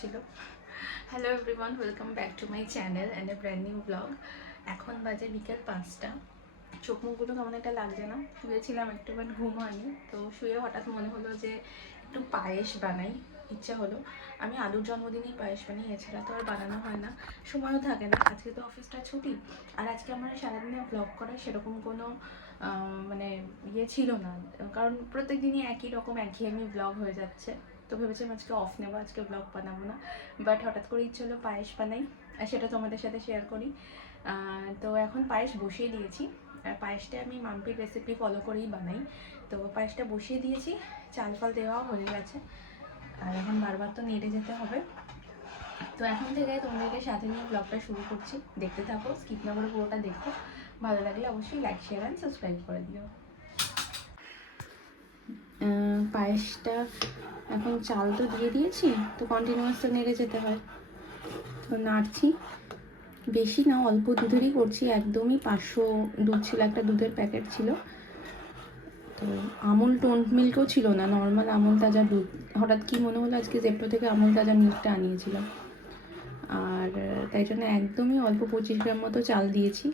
ছিল hello everyone welcome back to my channel and a brand new blog এখন বাজে বিকেল পাঁচটা। চোখ মুখগুলো কেমন একটা লাগছে না? শুয়েছিলাম একটু বাট ঘুম হয়নি। তো শুয়ে হঠাৎ মনে হলো যে একটু পায়েস বানাই, ইচ্ছা হলো। আমি আলুর জন্মদিনেই পায়েস বানিয়ে, এছাড়া তো আর বানানো হয় না। সময়ও থাকে না। আজকে তো অফিসটা ছুটি। আর আজকে আমার সারাদিনে ব্লগ করার সেরকম কোনো মানে ইয়ে ছিল না। কারণ প্রত্যেক দিনই একই রকম, একঘেয়েমি ব্লগ হয়ে যাচ্ছে। তো ভেবেছিলাম আজকে অফ নেব, আজকে ব্লগ বানাবো না বাট হঠাৎ করে ইচ্ছে হলো পায়েস বানাই, আর সেটা তোমাদের সাথে শেয়ার করি। তো এখন পায়েস বসিয়ে দিয়েছি, আর পায়েসটা আমি মাম্পির রেসিপি ফলো করেই বানাই। তো পায়েসটা বসিয়ে দিয়েছি, চাল ফাল দেওয়াও হয়ে গেছে, আর এখন বারবার তো নেড়ে যেতে হবে। তো এখন থেকে তোমাদেরকে সাথে নিয়ে ব্লগটা শুরু করছি, দেখতে থাকো স্কিপ না করে পুরোটা দেখো, ভালো লাগলে অবশ্যই লাইক শেয়ার অ্যান্ড সাবস্ক্রাইব করে দিও। পায়েসটা এখন চাল তো দিয়ে দিয়েছি, তো কন্টিনিউয়াস তো নেড়ে যেতে হয়। তো নাড়ছি। বেশি না, অল্প দুধেরই করছি, একদমই পাঁচশো দুধ ছিল, একটা দুধের প্যাকেট ছিল। তো আমুল টোন্ট মিল্কও ছিল না নর্মাল আমুল তাজা দুধ। হঠাৎ কি মনে হলো আজকে জেপ্টো থেকে আমুল তাজা মিল্কটা আনিয়েছিলাম। আর তাই জন্য একদমই অল্প পঁচিশ গ্রাম মতো চাল দিয়েছি।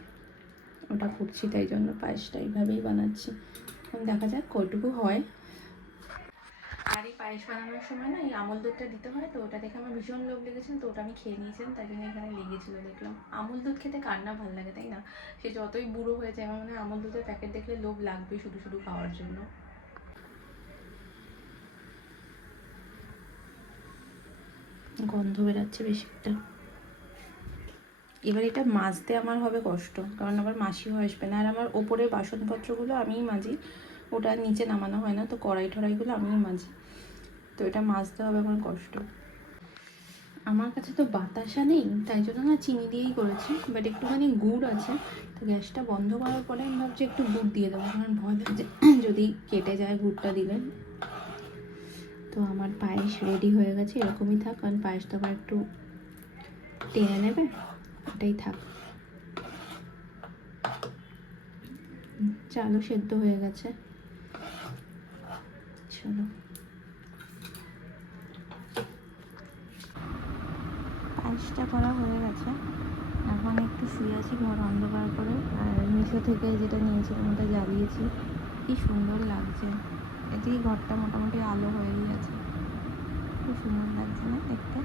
ওটা করছি তাই জন্য পায়েসটা এইভাবেই বানাচ্ছি। এখন দেখা যাক কটুকু হয়। আর এই পায়েস বানানোর সময় না এই আমল দুধটা দিতে হয়, তো ওটা দেখে আমার ভীষণ লোভ লেগেছিল, তো ওটা আমি খেয়ে নিয়েছিলাম, তাই জন্য এখানে লেগেছিল দেখলাম। আমল দুধ খেতে কার না ভালো লাগে, তাই না? সে যতই বুড়ো হয়ে যায়, আমার মনে হয় আমল দুধের প্যাকেট দেখলে লোভ লাগবে শুধু শুধু খাওয়ার জন্য। গন্ধ বেরাচ্ছে বেশি একটা। এবার এটা মাজতে আমার হবে কষ্ট, কারণ আবার মাসিও আসবে না, আর আমার ওপরের বাসনপত্রগুলো আমিই মাজি, ওটা নিচে নামানো হয় না, তো কড়াই টড়াইগুলো আমিই মাজি। তো এটা মাজতে হবে আমার কষ্ট। আমার কাছে তো বাতাসা নেই, তাই জন্য না চিনি দিয়েই করেছি বাট একটুখানি গুড় আছে, তো গ্যাসটা বন্ধ করার পরে আমি ভাবছি একটু গুড় দিয়ে দেবো, কারণ ভয় লাগছে যদি কেটে যায় গুড়টা দিলে। তো আমার পায়েস রেডি হয়ে গেছে, এরকমই থাক, কারণ পায়েস তো আবার একটু টেনে নেবে, ওটাই থাক। চালও সেদ্ধ হয়ে গেছে। চলো। পায়েসটা করা হয়ে গেছে। এখন একটু শুয়ে আছি, ঘর অন্ধকার করে। আর মিশো থেকে যেটা নিয়েছিলাম ওটা জ্বালিয়েছি। কি সুন্দর লাগছে। এতেই ঘরটা মোটামুটি আলো হয়ে গেছে খুব সুন্দর লাগছে না দেখতে?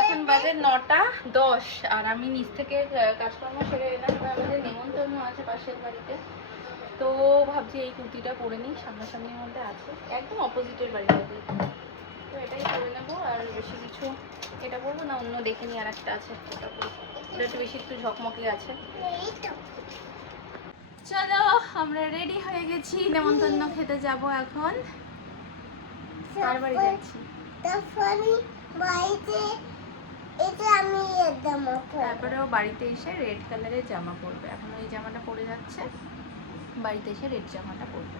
এখন বাজে নটা দশ, আর আমি নিচ থেকে কাজকর্ম সেরে এলাম। আমাদের নেমন্তন্ন আছে পাশের বাড়িতে। তো ভাবছি এই কুর্তিটা পরে নিই, সামনাসামনির মধ্যে আছে। একদম অপোজিটের বাড়িটাতে তো এটাই পরে নেব আর বেশি কিছু। এটা পরবো না অন্য দেখে নিই আর একটা আছে ওটা পরবো ওটা একটু বেশি একটু ঝকমকে আছে। চলো আমরা রেডি হয়ে গেছি। নেমন্তন্ন খেতে যাব এখন। কার বাড়ি যাচ্ছি? তারপরে ও বাড়িতে এসে রেড কালারের জামা পরবে। এখন ওই জামাটা পরে যাচ্ছে। বাড়িতে এসে রেড জামাটা পরবে।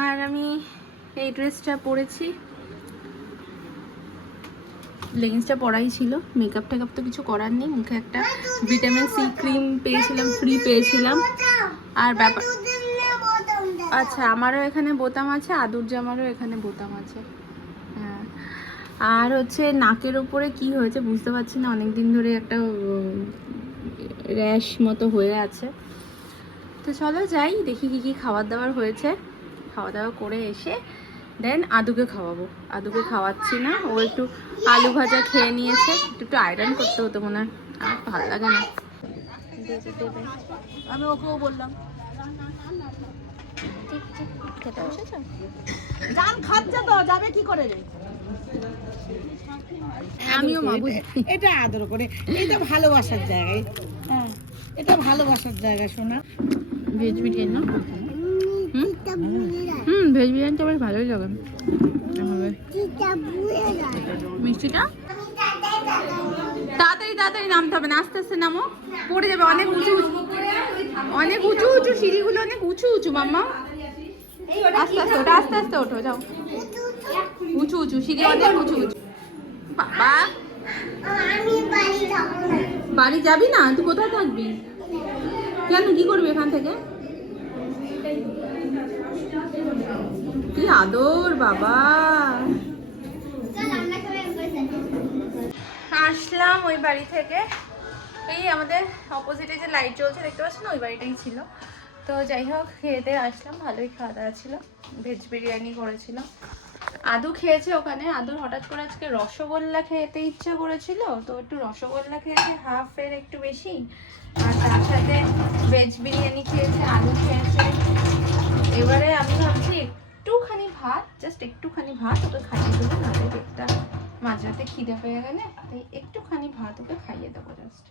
আর আমি এই ড্রেসটা পরেছি। লেগিংসটা পরাই ছিল। মেকআপ টেকআপ তো কিছু করার নেই। মুখে একটা ভিটামিন সি ক্রিম পেয়েছিলাম ফ্রি পেয়েছিলাম। আর ব্যাপার আচ্ছা আমারও এখানে বোতাম আছে, আদুর জামারও এখানে বোতাম আছে। হ্যাঁ। আর হচ্ছে নাকের ওপরে কি হয়েছে বুঝতে পারছি না। অনেক দিন ধরে একটা র্যাশ মতো হয়ে আছে। তো চলো যাই, দেখি কি কি খাবার দাবার হয়েছে। খাওয়া দাওয়া করে এসে দেন আদুকে খাওয়াবো। আদুকে খাওয়াচ্ছি না ও একটু আলু ভাজা খেয়ে নিয়েছে একটু একটু আয়রন করতে হতো মনে হয় আর ভালো লাগে না। আমি ওকেও বললাম। ঠিক ঠিক খেতে বসেছো জান খাচ্ছে তো যাবে কি করে রে? আমিও এটা আদর করে এটা ভালোবাসার জায়গায় হ্যাঁ। এটা ভালোবাসার জায়গা শোনা ভেজ বিরিয়ানি না? হুম, ভেজ বিরিয়ানি তো বেশ ভালোই লাগে। মিষ্টিটা? তাড়াতাড়ি তাড়াতাড়ি নামতে হবে না, আস্তে আস্তে নামো। পড়ে যাবে, অনেক উঁচু। অনেক উঁচু উঁচু, সিঁড়িগুলো অনেক উঁচু উঁচু, মাম্মা। আস্তে আস্তে ওঠো, আস্তে আস্তে ওঠো, যাও। উঁচু উঁচু, সিঁড়ি অনেক উঁচু উঁচু। বাবা। বাড়ি যাবি না? তুই কোথায় থাকবি? কেন, কি করবি এখান থেকে? কি আদর, বাবা। আসলাম ওই বাড়ি থেকে। এই আমাদের অপোজিটে যে লাইট জ্বলছে, দেখতে পাচ্ছেন? ওই বাড়িটাই ছিল। তো যাই হোক খেয়ে আসলাম, ভালোই খাওয়া দাওয়া ছিল। ভেজ বিরিয়ানি করেছিলাম। আদু খেয়েছে ওখানে। আদুর হঠাৎ করে আজকে রসগোল্লা খেতে ইচ্ছা করেছিল। তো একটু রসগোল্লা খেয়েছে হাফের একটু বেশি। আর তার সাথে ভেজ বিরিয়ানি খেয়েছে, আলু খেয়েছে। এবারে আমি জাস্ট একটুখানি ভাত, ওকে খাইয়ে দেবো, নাহলে পেটটা মাঝরাতে খিদে পেয়ে গেলে তাই একটুখানি ভাত ওকে খাইয়ে দেবো জাস্ট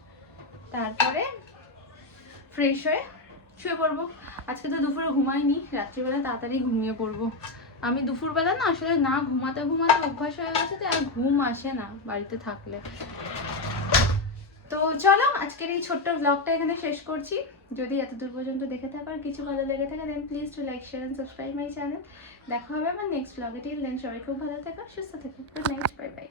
তারপরে ফ্রেশ হয়ে শুয়ে পড়ব। আজকে তো দুপুরে ঘুমাইনি, রাত্রিবেলা তাড়াতাড়ি ঘুমিয়ে পড়ব। আমি দুপুরবেলা না আসলে না ঘুমাতে ঘুমাতে অভ্যাস হয়ে গেছে তো আর ঘুম আসে না বাড়িতে থাকলে। তো চলো, আজকের এই ছোট্ট ব্লগটা এখানে শেষ করছি। যদি এত দূর পর্যন্ত দেখে থাকো আর কিছু ভালো লেগে থাকে then please to like share and subscribe my channel দেখা হবে আমার নেক্সট ব্লগে টিল দেন সবাই খুব ভালো থাকো, সুস্থ থাকো। Good night bye bye